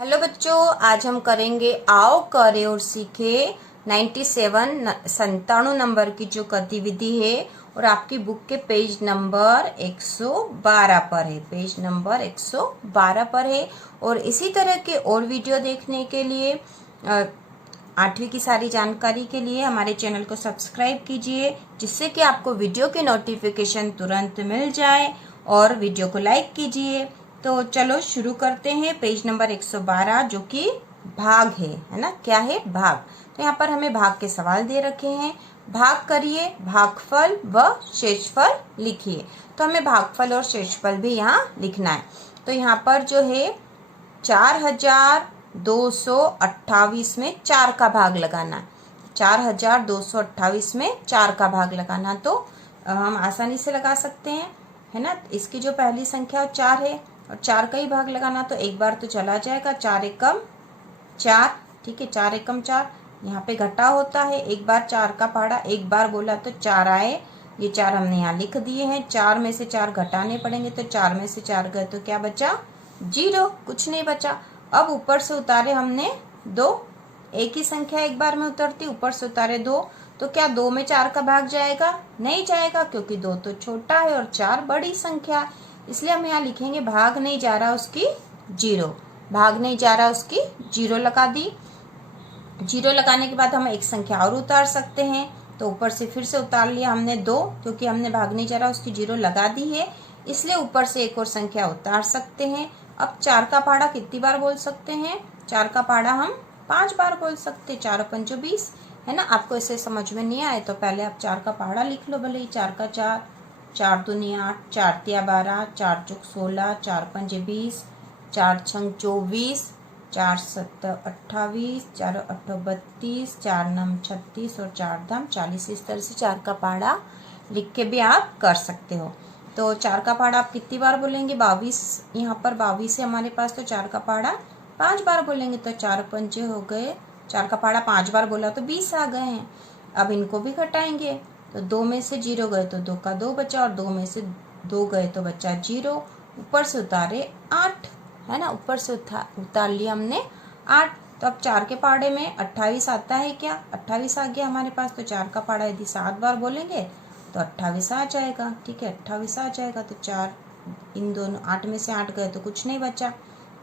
Hello बच्चों, आज हम करेंगे आओ करे और सीखे 97 नंबर की जो गतिविधि है और आपकी बुक के पेज नंबर 112 पर है। पेज नंबर 112 पर है। और इसी तरह के और वीडियो देखने के लिए 8वीं की सारी जानकारी के लिए हमारे चैनल को सब्सक्राइब कीजिए, जिससे कि आपको वीडियो की नोटिफिकेशन तुरंत मिल जाए। और वीडियो को लाइक कीजिए। तो चलो शुरू करते हैं। पेज नंबर 112 जो कि भाग है ना। क्या है? भाग। तो यहाँ पर हमें भाग के सवाल दे रखे हैं। भाग करिए, भागफल व शेषफल लिखिए। तो हमें भागफल और शेषफल भी यहाँ लिखना है। तो यहाँ पर जो है 4228 में 4 का भाग लगाना है। 4228 में 4 का भाग लगाना तो हम आसानी से लगा सकते हैं, है ना। इसकी जो पहली संख्या 4 है और 4 का ही भाग लगाना, तो एक बार तो चला जाएगा। 4 एकम 4, ठीक है। 4 एकम 4, यहाँ पे घटा होता है। एक बार 4 का पहाड़ा एक बार बोला तो 4 आए। ये 4 हमने यहाँ लिख दिए हैं। 4 में से 4 घटाने पड़ेंगे, तो 4 में से 4 गए तो क्या बचा? 0, कुछ नहीं बचा। अब ऊपर से उतारे हमने 2, एक ही संख्या एक बार में उतरती, ऊपर से उतारे 2, तो क्या 2 में 4 का भाग जाएगा? नहीं जाएगा, क्योंकि 2 तो छोटा है और 4 बड़ी संख्या। इसलिए हम यहाँ लिखेंगे भाग नहीं जा रहा उसकी 0। भाग नहीं जा रहा उसकी 0 लगा दी। 0 लगाने के बाद हम एक संख्या और उतार सकते हैं। तो ऊपर से फिर से उतार लिया हमने 2, क्योंकि हमने भाग नहीं जा रहा उसकी 0 लगा दी है, इसलिए ऊपर से एक और संख्या उतार सकते हैं। अब 4 का पहाड़ा कितनी बार बोल सकते हैं? 4 का पहाड़ा हम 5 बार बोल सकते हैं। 4 पंजो 20, है ना। आपको इसे समझ में नहीं आए तो पहले आप 4 का पहाड़ा लिख लो। भले ही 4 का 4, 4 दूनी 8, 4 तिया 12, 4 चौक 16, 4 पंजे 20, 4 छंग 24, 4 सत्त 28, 4 अट्ठ 32, 4 नम 36 और 4 धाम 40। इस तरह से 4 का पहाड़ा लिख के भी आप कर सकते हो। तो 4 का पहाड़ा आप कितनी बार बोलेंगे? 22। यहाँ पर 22 है हमारे पास, तो 4 का पहाड़ा 5 बार बोलेंगे। तो 4 पंजे हो गए, 4 का पहाड़ा 5 बार बोला तो 20 आ गए हैं। अब इनको भी घटाएंगे, तो 2 में से 0 गए तो 2 का 2 बचा, और 2 में से 2 गए तो बचा 0। ऊपर से उतारे 8, है ना। ऊपर से उतार लिया हमने 8। तो अब 4 के पहाड़े में 28 आता है क्या? 28 आ गया हमारे पास। तो 4 का पहाड़ा यदि 7 बार बोलेंगे तो 28 आ जाएगा, ठीक है। 28 आ जाएगा। तो 4 इन दोनों 8 में से 8 गए तो कुछ नहीं बचा।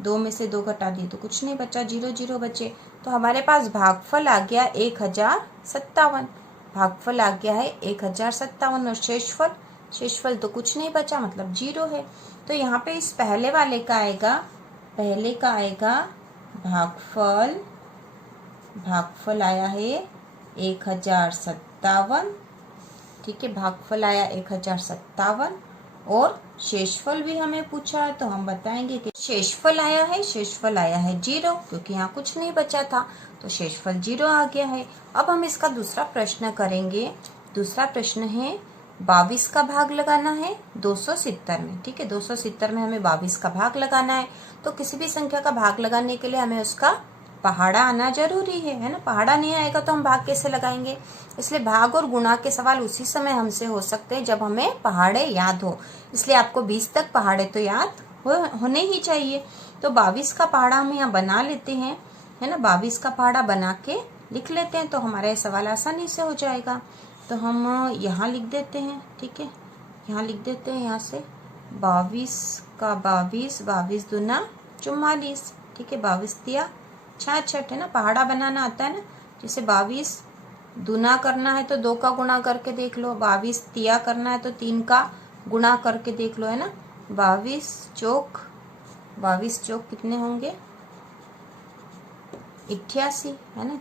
2 में से 2 घटा दिए तो कुछ नहीं बचा, 0 0 बचे। तो हमारे पास भागफल आ गया 1057। भागफल आ गया है 1057। और शेषफल तो कुछ नहीं बचा, मतलब 0 है। तो यहाँ पे इस पहले वाले का आएगा, पहले का आएगा भागफल आया है 1057, ठीक है। भागफल आया 1057। और शेषफल भी हमें पूछा है, तो हम बताएंगे कि शेषफल आया है 0, क्योंकि यहाँ कुछ नहीं बचा था, तो शेषफल 0 आ गया है। अब हम इसका दूसरा प्रश्न करेंगे। दूसरा प्रश्न है 22 का भाग लगाना है 270 में, ठीक है। 270 में हमें 22 का भाग लगाना है। तो किसी भी संख्या का भाग लगाने के लिए हमें उसका पहाड़ा आना जरूरी है ना। पहाड़ा नहीं आएगा तो हम भाग कैसे लगाएंगे? इसलिए भाग और गुणा के सवाल उसी समय हमसे हो सकते हैं जब हमें पहाड़े याद हो। इसलिए आपको 20 तक पहाड़े तो याद होने ही चाहिए। तो 22 का पहाड़ा हम यहाँ बना लेते हैं, है ना। 22 का पहाड़ा बना के लिख लेते हैं, तो हमारा सवाल आसानी से हो जाएगा। तो हम यहाँ लिख देते हैं, ठीक है। यहाँ लिख देते हैं, यहाँ से 22 का 22, 22 दूना 44, ठीक है। 22 तिया 66, है ना। पहाड़ा बनाना आता है ना। जैसे 22 दूना करना है तो 2 का गुणा करके देख लो, 22 तिया करना है तो 3 का गुणा करके देख लो, है ना। 22 चौक कितने होंगे? 88, है ना।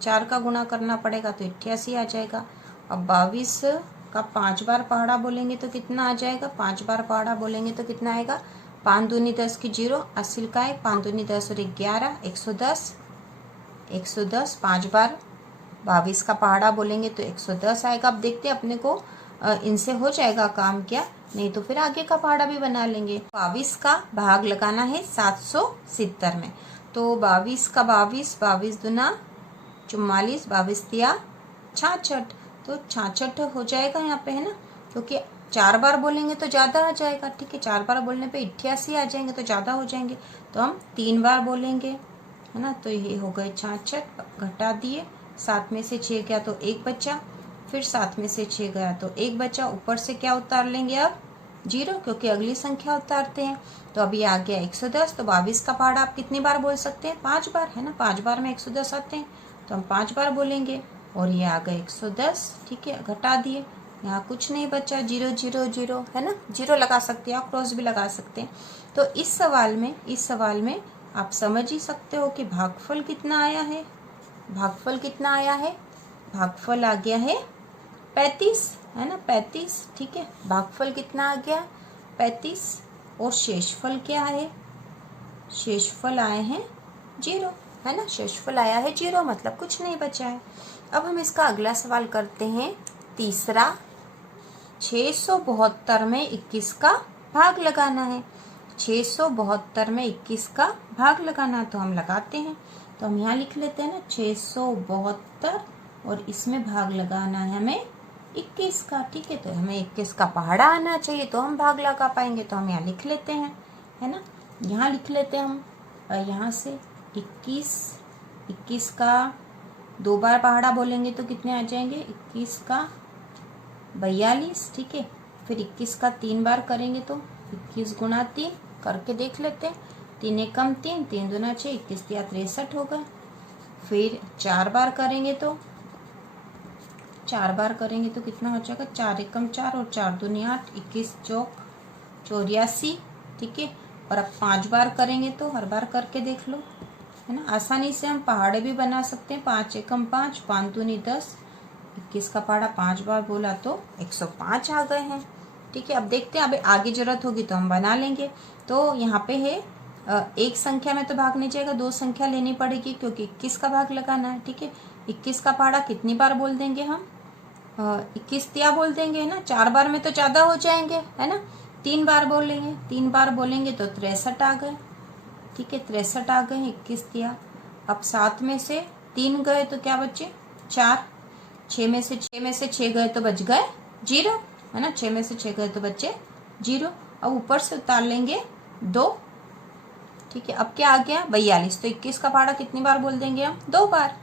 4 का गुणा करना पड़ेगा तो 88 आ जाएगा। अब 22 का 5 बार पहाड़ा बोलेंगे तो कितना आ जाएगा? 5 बार पहाड़ा बोलेंगे तो कितना आएगा? 5 दूनी 10 की 0, 80 का है। 5 दूनी 10 और 11, 110। 5 बार 22 का पहाड़ा बोलेंगे तो 110 आएगा। अब देखते हैं अपने को इनसे हो जाएगा काम क्या, नहीं तो फिर आगे का पहाड़ा भी बना लेंगे। 22 का भाग लगाना है 770 में। तो 22 का 22 दूना 44, 22 तिया 66, तो 66 हो जाएगा यहाँ पे, है ना। क्योंकि 4 बार बोलेंगे तो ज़्यादा आ जाएगा, ठीक है। 4 बार बोलने पे 88 आ जाएंगे तो ज़्यादा हो जाएंगे, तो हम 3 बार बोलेंगे, है ना। तो ये हो गए 66, घटा दिए, 7 में से 6 गया तो 1 बचा, फिर 7 में से 6 गया तो 1 बचा, ऊपर से क्या उतार लेंगे अब 0, क्योंकि अगली संख्या उतारते हैं। तो अब ये आ गया 110, तो 22 का पहाड़ा आप कितनी बार बोल सकते हैं, 5 बार, है ना। 5 बार में 110 आते हैं, तो हम 5 बार बोलेंगे, और ये आ गए 110, ठीक है। घटा दिए, यहाँ कुछ नहीं बचा, 0 0 0, है ना। 0 लगा सकते हैं, आप क्रॉस भी लगा सकते हैं। तो इस सवाल में आप समझ ही सकते हो कि भागफल कितना आया है। भागफल कितना आया है, भागफल आ गया है 35, है ना, 35, ठीक है। भागफल कितना आ गया 35, और शेषफल क्या है, शेषफल आए हैं 0, है ना। शेषफल आया है 0, मतलब कुछ नहीं बचा है। अब हम इसका अगला सवाल करते हैं, तीसरा। 672 में 21 का भाग लगाना है। 672 में 21 का भाग लगाना है, तो हम लगाते हैं। तो हम यहाँ लिख लेते हैं ना 672, और इसमें भाग लगाना है हमें 21 का, ठीक है। तो हमें 21 का पहाड़ा आना चाहिए, तो हम भाग लगा पाएंगे। तो हम यहाँ लिख लेते हैं, है ना। यहाँ लिख लेते हैं हम, यहाँ से 21 का 2 बार पहाड़ा बोलेंगे तो कितने आ जाएंगे, 21 का 42, ठीक है। फिर 21 का 3 बार करेंगे तो 21 गुणा 3 करके देख लेते हैं। 3 एकम 3, 3 दूना 6, 21 या 63 होगा। फिर 4 बार करेंगे तो 4 बार करेंगे तो कितना हो जाएगा, 4 एकम 4 और 4 दूनी 8, 21 चौक 84, ठीक है। और अब 5 बार करेंगे तो हर बार करके देख लो, है ना। आसानी से हम पहाड़े भी बना सकते हैं। 5 एकम 5, 5 दूनी 10, 21 का पहाड़ा 5 बार बोला तो 105 आ गए हैं, ठीक है। अब देखते हैं, अब आगे जरूरत होगी तो हम बना लेंगे। तो यहाँ पे है एक संख्या में तो भाग नहीं जाएगा, 2 संख्या लेनी पड़ेगी, क्योंकि 21 का भाग लगाना है, ठीक है। 21 का पहाड़ा कितनी बार बोल देंगे हम, 21 तिया बोल देंगे, है ना। 4 बार में तो ज़्यादा हो जाएंगे, है ना। 3 बार बोलेंगे, 3 बार बोलेंगे तो 63 आ गए, ठीक है। 63 आ गए 21 तिया। अब 7 में से 3 गए तो क्या बचे 4, 6 में से 6 गए तो बच गए 0, है ना। 6 में से 6 गए तो बचे 0। अब ऊपर से उतार लेंगे 2, ठीक है। अब क्या आ गया 42, तो 21 का पहाड़ा कितनी बार बोल देंगे हम, 2 बार।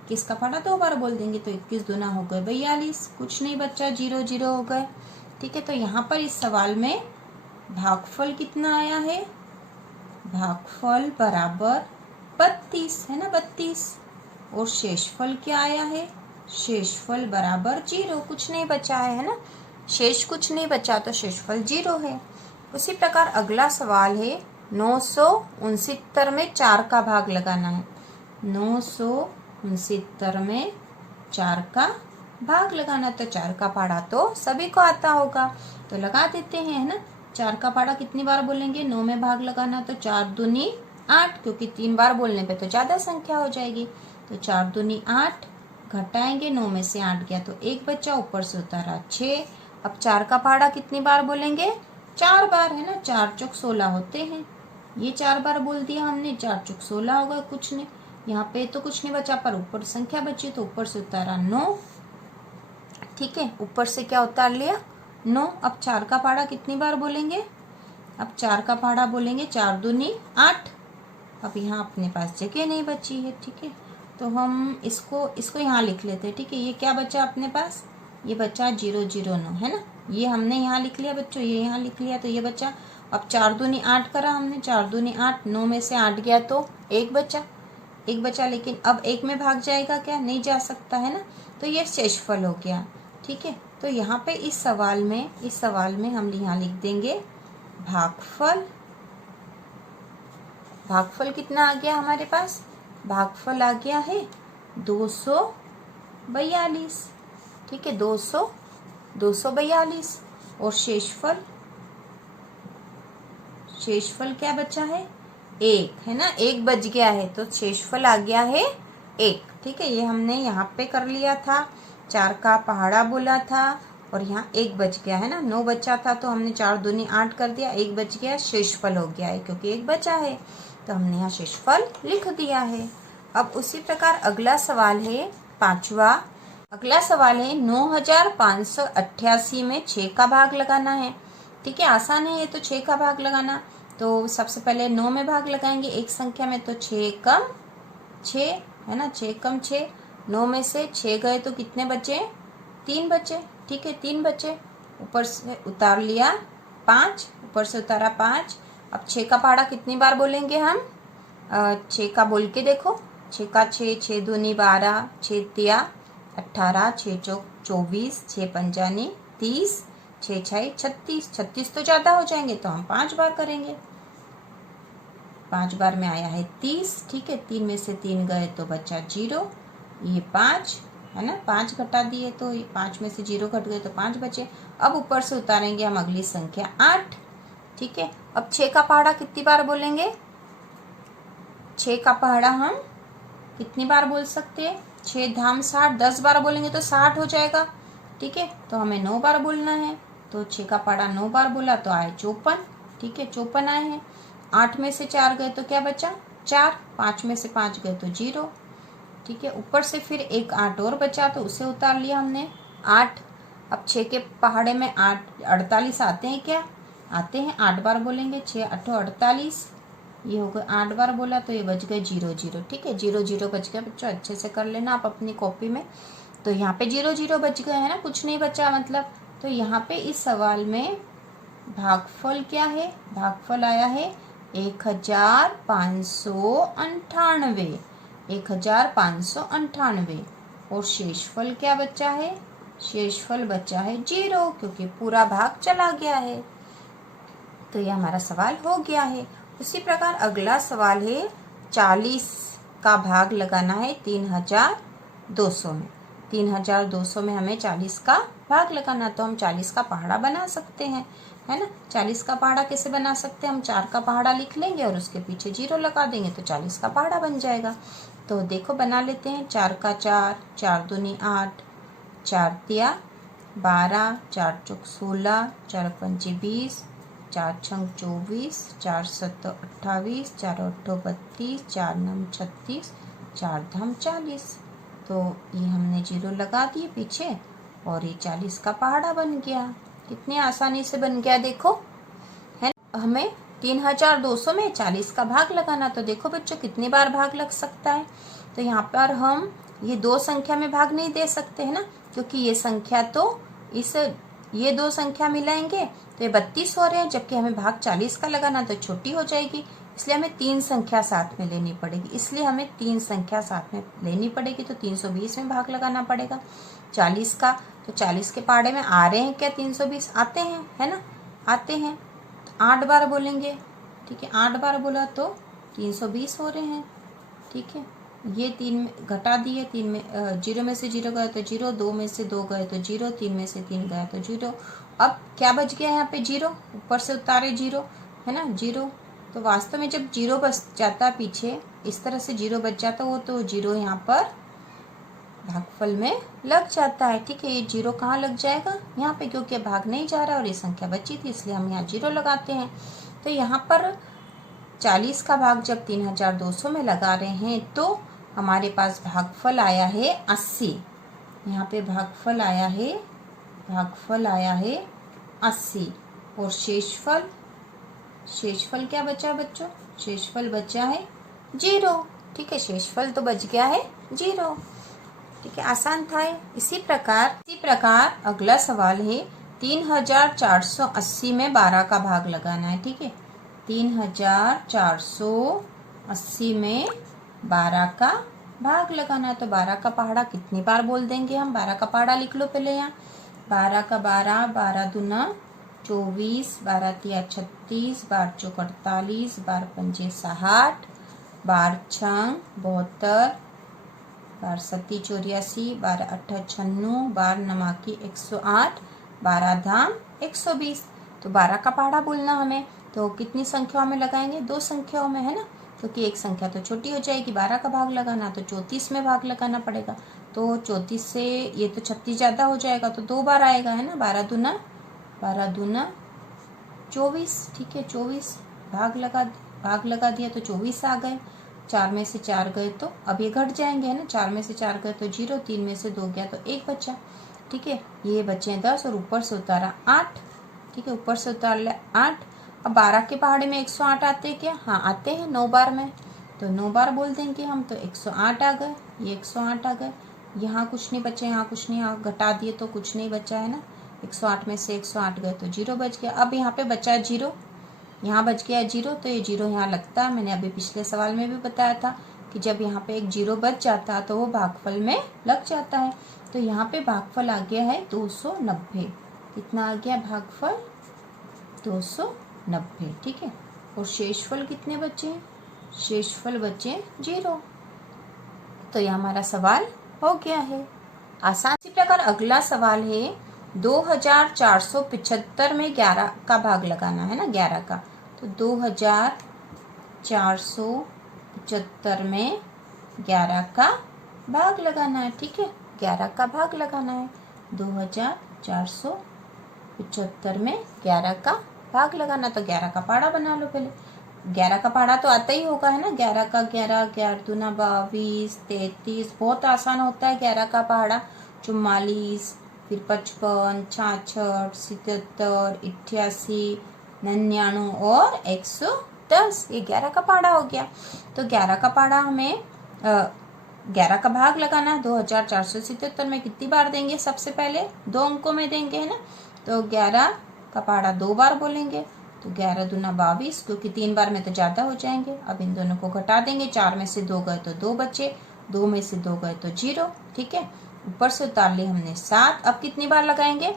21 का पहाड़ा 2 बार बोल देंगे तो 21 दूना हो गए 42, कुछ नहीं बचा, 0 0 हो गए, ठीक है। तो यहाँ पर इस सवाल में भागफल कितना आया है, भागफल बराबर 32, है ना, 32। और शेषफल क्या आया है, शेषफल बराबर 0, कुछ नहीं बचा है ना। शेष कुछ नहीं बचा तो शेषफल 0 है। उसी प्रकार अगला सवाल है, 969 में 4 का भाग लगाना है। 969 में 4 का भाग लगाना, तो 4 का पहाड़ा तो सभी को आता होगा, तो लगा देते हैं, है ना। 4 का पहाड़ा कितनी बार बोलेंगे, 9 में भाग लगाना, तो 4 दूनी 8, क्योंकि 3 बार बोलने पे तो ज़्यादा संख्या हो जाएगी। तो 4 दूनी 8, घटाएंगे, 9 में से 8 गया तो 1 बचा, ऊपर से उतारा 6। अब 4 का पहाड़ा कितनी बार बोलेंगे, 4 बार, है ना। 4 चौक 16 होते हैं, ये 4 बार बोल दिया हमने, 4 चौक 16 हो गए, कुछ नहीं, यहाँ पे तो कुछ नहीं बचा, पर ऊपर संख्या बची तो ऊपर से उतारा 9, ठीक है। ऊपर से क्या उतार लिया 9। अब 4 का पहाड़ा कितनी बार बोलेंगे, अब 4 का पहाड़ा बोलेंगे 4 दूनी 8। अब यहाँ अपने पास जगह नहीं बची है, ठीक है। तो हम इसको यहाँ लिख लेते हैं, ठीक है। ये क्या बचा अपने पास, ये बचा 0 0 9, है ना। ये हमने यहाँ लिख लिया बच्चों, ये यहाँ लिख लिया, तो ये बचा। अब 4 दूनी 8 करा हमने, 4 दूनी 8, 9 में से 8 गया तो 1 बचा, 1 बचा। लेकिन अब 1 में भाग जाएगा क्या, नहीं जा सकता, है ना। तो ये शेषफल हो गया, ठीक है। तो यहाँ पे इस सवाल में हम यहाँ लिख देंगे भागफल। भागफल कितना आ गया हमारे पास, भागफल आ गया है 242, ठीक है। 242। और शेषफल क्या बचा है, 1, है ना। 1 बच गया है, तो शेषफल आ गया है 1, ठीक है। ये हमने यहाँ पे कर लिया था, 4 का पहाड़ा बोला था, और यहाँ 1 बच गया, है ना। 9 बचा था तो हमने 4 दूनी 8 कर दिया, 1 बच गया, शेषफल हो गया है, क्योंकि 1 बचा है तो हमने यहाँ शेषफल लिख दिया है। अब उसी प्रकार अगला सवाल है 5वां, अगला सवाल है 9588 में 6 का भाग लगाना है। ठीक है, आसान है ये तो 6 का भाग लगाना। तो सबसे पहले 9 में भाग लगाएंगे एक संख्या में, तो 6 कम 6 है ना, 6 कम 6। 9 में से 6 गए तो कितने बचे? 3 बचे। ठीक है, 3 बचे। ऊपर से उतार लिया 5, ऊपर से उतारा 5। अब 6 का पहाड़ा कितनी बार बोलेंगे हम? 6 का बोल के देखो। 6 का 6, 6 दूनी 12, 6 तिया 18, 6 चौक 24, 6 पंजानी 30, 6 छाई 36। 36 तो ज़्यादा हो जाएंगे तो हम 5 बार करेंगे। 5 बार में आया है 30। ठीक है, 3 में से 3 गए तो बचा 0। ये 5 है ना, 5 घटा दिए तो 5 में से 0 घट गए तो 5 बचे। अब ऊपर से उतारेंगे हम अगली संख्या 8। ठीक है, अब 6 का पहाड़ा कितनी बार बोलेंगे? 6 का पहाड़ा हम कितनी बार बोल सकते हैं? 6 धाम 60, 10 बार बोलेंगे तो 60 हो जाएगा। ठीक है, तो हमें 9 बार बोलना है, तो 6 का पहाड़ा 9 बार बोला तो आए 54। ठीक है, 54 आए हैं। 8 में से 4 गए तो क्या बचा? 4। 5 में से 5 गए तो 0। ठीक है, ऊपर से फिर एक 8 और बचा तो उसे उतार लिया हमने 8। अब 6 के पहाड़े में 8 48 आते हैं क्या? आते हैं। 8 बार बोलेंगे, 6 8 48। ये हो गए 8 बार बोला तो ये बच गए 0 0। ठीक है, 0 0 बच गया बच्चों, अच्छे से कर लेना आप अपनी कॉपी में। तो यहाँ पे 0 0 बच गए है ना, कुछ नहीं बचा मतलब। तो यहाँ पे इस सवाल में भागफल क्या है? भागफल आया है 1598, 1598। और शेषफल क्या बचा है? शेषफल बचा है 0, क्योंकि पूरा भाग चला गया है। तो ये हमारा सवाल हो गया है। उसी प्रकार अगला सवाल है 40 का भाग लगाना है 3200 में। 3200 में हमें 40 का भाग लगाना, तो हम 40 का पहाड़ा बना सकते हैं, है ना। 40 का पहाड़ा कैसे बना सकते हैं? हम 4 का पहाड़ा लिख लेंगे और उसके पीछे 0 लगा देंगे तो 40 का पहाड़ा बन जाएगा। तो देखो बना लेते हैं। 4 का 4, 4 दूनी 8, 4 तिया 12, 4 चौक 16, 4 पंचे 20, 4 छंग 24, 4 सत्त 28, 4 अट्ठो 32, 4 नम 36, 4 धम 40। तो ये हमने 0 लगा दिए पीछे और ये 40 का पहाड़ा बन गया। कितनी आसानी से बन गया देखो, है। हमें 3200 में 40 का भाग लगाना, तो देखो बच्चों कितनी बार भाग लग सकता है। तो यहाँ पर हम ये 2 संख्या में भाग नहीं दे सकते है ना, क्योंकि ये संख्या तो ये 2 संख्या मिलाएंगे तो ये 32 हो रहे हैं, जबकि हमें भाग 40 का लगाना तो छोटी हो जाएगी, इसलिए हमें 3 संख्या साथ में लेनी पड़ेगी। इसलिए हमें 3 संख्या साथ में लेनी पड़ेगी, तो 320 में भाग लगाना पड़ेगा 40 का। तो 40 के पहाड़े में आ रहे हैं क्या? 320 आते हैं, है ना, आते हैं। 8 बार बोलेंगे। ठीक है, 8 बार बोला तो 320 हो रहे हैं। ठीक है, ये 3 में घटा दिए, 3 में 0 में से 0 गए तो 0, 2 में से 2 गए तो 0, 3 में से 3 गए तो 0। अब क्या बच गया यहाँ पे? 0। ऊपर से उतारे 0, है ना, 0। तो वास्तव में जब 0 बच जाता पीछे, इस तरह से 0 बच जाता वो, तो 0 यहाँ पर भागफल में लग जाता है। ठीक है, ये 0 कहाँ लग जाएगा? यहाँ पे, क्योंकि भाग नहीं जा रहा और ये संख्या बची थी, इसलिए हम यहाँ 0 लगाते हैं। तो यहाँ पर 40 का भाग जब 3200 में लगा रहे हैं तो हमारे पास भागफल आया है 80। यहाँ पे भागफल आया है 80। और शेषफल क्या बचा बच्चों? शेषफल बचा है 0। ठीक है, शेषफल तो बच गया है 0। ठीक है, आसान था। इसी प्रकार अगला सवाल है 3480 में 12 का भाग लगाना है। ठीक है, 3480 में 12 का भाग लगाना, तो 12 का पहाड़ा कितनी बार बोल देंगे हम? 12 का पहाड़ा लिख लो पहले यहाँ। 12 का 12, 12 दूना 24, 12 तिया 36, 12 चौक 48, 12 पंजे 60, 12 छंग 72, 12 सत्ती 84, 12 अट्ठा 96, 12 नमाकी 108, 12 धाम 120। तो 12 का पहाड़ा बोलना हमें, तो कितनी संख्याओं में लगाएंगे? 2 संख्याओं में, है ना, क्योंकि एक संख्या तो छोटी हो जाएगी। 12 का भाग लगाना तो 34 में भाग लगाना पड़ेगा, तो 34 से ये तो 36 ज़्यादा हो जाएगा, तो 2 बार आएगा, है ना। 12 दूना 24। ठीक है, 24 भाग लगा दिया तो 24 आ गए। 4 में से 4 गए तो अब ये घट जाएंगे, है ना। 4 में से 4 गए तो 0, 3 में से 2 गया तो 1 बचा, ठीक है। ये बचे 10 और ऊपर से उतारा 8, ठीक है। ऊपर से उतार लिया 8। अब 12 के पहाड़े में 108 आते हैं क्या? हाँ आते हैं, 9 बार में, तो 9 बार बोल देंगे हम, तो 108 आ गए, ये 108 आ गए। यहाँ कुछ नहीं बचे, यहाँ कुछ नहीं, यहाँ घटा दिए तो कुछ नहीं बचा, है ना। 108 में से 108 गए तो 0 बच गया। अब यहाँ पे बचा 0, यहाँ बच गया 0, तो ये 0 यहाँ लगता है। मैंने अभी पिछले सवाल में भी बताया था कि जब यहाँ पे एक 0 बच जाता है तो वो भागफल में लग जाता है। तो यहाँ पे भागफल आ गया है 290। कितना आ गया भागफल? 290, ठीक है। और शेषफल कितने बचे? शेषफल बचे 0। तो ये हमारा सवाल हो गया है आसान। इसी प्रकार अगला सवाल है 2475 में 11 का भाग लगाना है ना, 11 का। तो 2475 में 11 का भाग लगाना है, ठीक है। 11 का भाग लगाना है, 2475 में 11 का भाग लगाना। तो 11 का पहाड़ा बना लो पहले। 11 का पहाड़ा तो आता ही होगा, है ना। 11 का 11, 11 दूना 22, 33, बहुत आसान होता है 11 का पहाड़ा। 44, फिर 55, 66, 77, 88, 99 और 110, ये 11 का पहाड़ा हो गया। तो 11 का पहाड़ा हमें 11 का भाग लगाना है। 2477 में कितनी बार देंगे? सबसे पहले 2 अंकों में देंगे, है ना। तो 11 का पहाड़ा 2 बार बोलेंगे, तो 11 दूना 22, क्योंकि 3 बार में तो ज़्यादा हो जाएंगे। अब इन दोनों को घटा देंगे, 4 में से 2 गए तो 2 बचे, 2 में से 2 गए तो 0, ठीक है। ऊपर से उतार लिए हमने 7। अब कितनी बार लगाएंगे?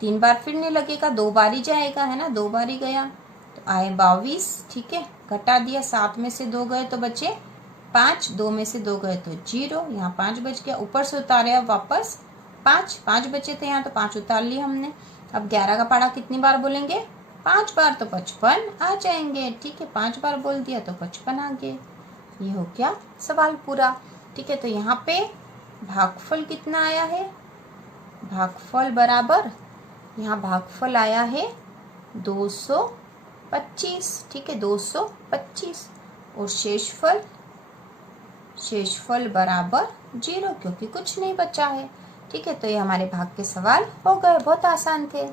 3 बार फिर नहीं लगेगा, 2 बार ही जाएगा, है ना। 2 बार ही गया तो आए 22, ठीक है। घटा दिया, 7 में से 2 गए तो बचे 5, 2 में से 2 गए तो 0, यहाँ 5 बच गया। ऊपर से उतारे अब वापस 5 बचे थे यहाँ, तो 5 उतार लिए हमने। अब 11 का पहाड़ा कितनी बार बोलेंगे? 5 बार, तो 55 आ जाएंगे, ठीक है। 5 बार बोल दिया तो 55 आ गए। ये हो गया सवाल पूरा, ठीक है। तो यहाँ पे भागफल कितना आया है? भागफल बराबर, यहाँ भागफल आया है 225, ठीक है, 225। और शेषफल बराबर 0, क्योंकि कुछ नहीं बचा है, ठीक है। तो ये हमारे भाग के सवाल हो गए, बहुत आसान थे।